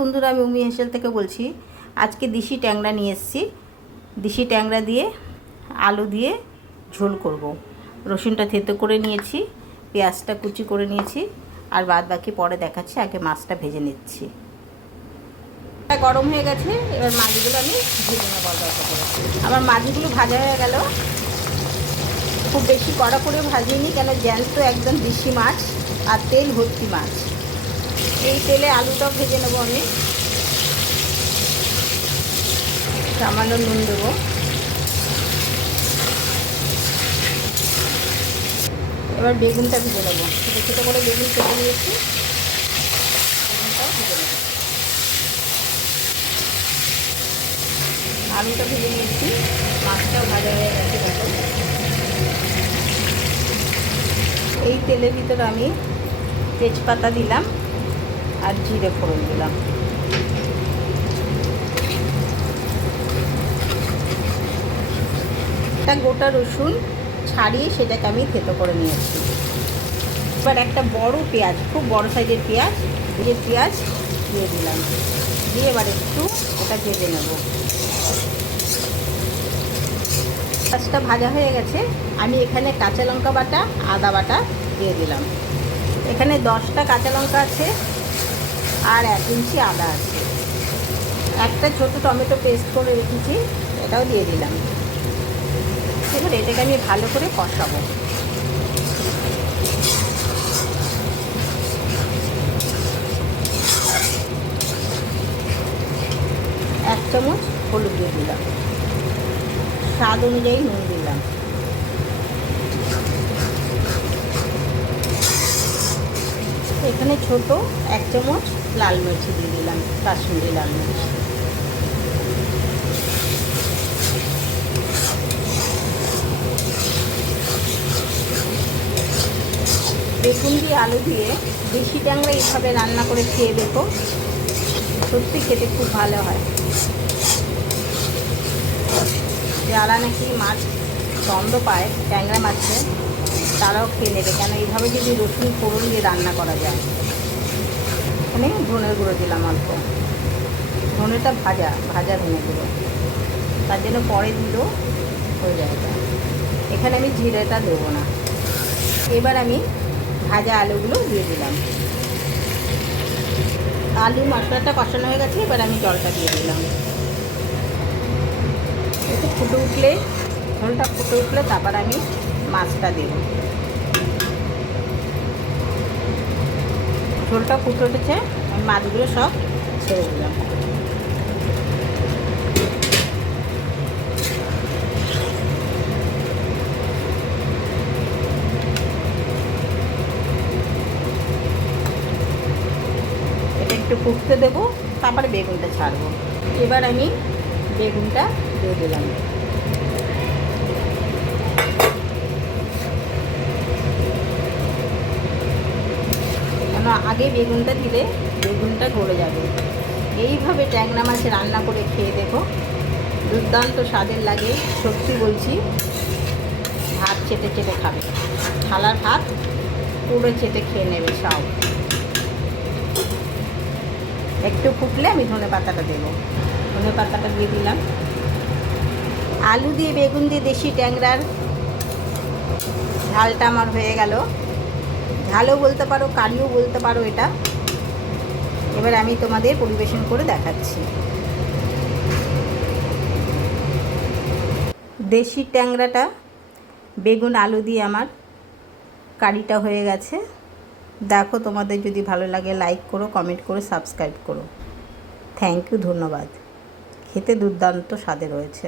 বন্ধুরা, আমি উমি হেসেল থেকে বলছি। আজকে দেশি ট্যাংরা নিয়ে এসেছি। দেশি ট্যাংরা দিয়ে আলু দিয়ে ঝোল করব। রসুনটা থেতো করে নিয়েছি, পেঁয়াজটা কুচি করে নিয়েছি, আর বাদ বাকি পরে দেখাচ্ছি। আগে মাছটা ভেজে নিচ্ছি। গরম হয়ে গেছে, এবার মাছগুলো আমি ভেজে নেব অল্প করে। আমার মাছগুলো ভাজা হয়ে গেল। খুব বেশি কড়া করে ভাজিনি, কেন জ্যান্ত একদম দেশি মাছ আর তেল ভর্তি মাছ। এই তেলে আলুটাও ভেজে নেব আমি। সামান্য নুন দেবো। এবার বেগুনটা ভেজে নেবো। ছোটো ছোটো করে বেগুন কেটে নিয়েছি, বেগুনটাও ভেজে নেবো। আলুটা ভেজে নিয়েছি, মাছটাও ভাজা হয়ে গেছে। দেখো, এই তেলের ভিতরে আমি তেজপাতা দিলাম আর জিরে ফোড়ন দিলাম। একটা গোটা রসুন ছাড়িয়ে সেটাকে আমি থেতো করে নিয়েছি। এবার একটা বড় পেঁয়াজ, খুব বড় সাইজের পেঁয়াজ, যে পেঁয়াজ দিয়ে দিলাম, দিয়ে এবার একটু ওটা ভেজে নেব। পেঁয়াজটা ভাজা হয়ে গেছে, আমি এখানে কাঁচা লঙ্কা বাটা, আদা বাটা দিয়ে দিলাম। এখানে 10টা কাঁচা লঙ্কা আছে আর 1 ইঞ্চি আদা আছে। একটা ছোটো টমেটো পেস্ট করে রেখেছি, এটাও দিয়ে দিলাম। এবার এটাকে আমি ভালো করে কষাবো। এক চামচ হলুদ দিয়ে দিলাম, স্বাদ অনুযায়ী নুন দিলাম। এখানে ছোট 1 চামচ লাল মির্চ দিয়ে দিলাম, কাশ্মীরি লাল মির্চ। বেগুন দিয়ে আলু দিয়ে দেশি ট্যাংরা এইভাবে রান্না করে খেয়ে দেখো, সত্যি খেতে খুব ভালো হয়। যারা নাকি মাছ গন্ধ পায় ট্যাংরা মাছে, তারাও খেয়ে নেবে, কেন এইভাবে যদি রসুন ফোড়ন দিয়ে রান্না করা যায়। এখানে ধনের গুঁড়ো দিলাম অল্প, ধনেটা ভাজা ধনে গুঁড়ো, তার জন্য পরে দিলেও হয়ে যাবে। এখানে আমি জিরেটা দেবো না। এবার আমি ভাজা আলুগুলো দিয়ে দিলাম। আলু মশলাটা কষানো হয়ে গেছে, এবার আমি জলটা দিয়ে দিলাম। একটু ফুটে উঠলে, ঝোলটা ফুটে উঠলে তারপর আমি মাছটা দেব। ঝোলটা ফুটে উঠেছে, আমি মাছগুলো সব ছেড়ে দিলাম। এটা একটু ফুটতে দেবো, তারপরে বেগুনটা ছাড়বো। এবার আমি বেগুনটা দিয়ে দিলাম। কেন আগে বেগুনটা দিলে বেগুনটা গলে যাবে। এইভাবে ট্যাংরা মাছ রান্না করে খেয়ে দেখো, দুর্দান্ত স্বাদের লাগে। সত্যি বলছি, ভাত চেটে চেটে খাবে, থালার ভাত পুরো চেটে খেয়ে নেবে সব। একটু ফুটলে আমি ধনে পাতাটা দেবো, ধনে পাতাটা দিয়ে দিলাম। আলু দিয়ে বেগুন দিয়ে দেশি ট্যাংরার ঝালটা আমার হয়ে গেল। ঝালও বলতে পারো, কারিও বলতে পারো এটা। এবার আমি তোমাদের পরিবেশন করে দেখাচ্ছি। দেশি ট্যাংরাটা বেগুন আলু দিয়ে আমার কারিটা হয়ে গেছে। দেখো, তোমাদের যদি ভালো লাগে লাইক করো, কমেন্ট করো, সাবস্ক্রাইব করো। থ্যাংক ইউ, ধন্যবাদ। খেতে দুর্দান্ত স্বাদে রয়েছে।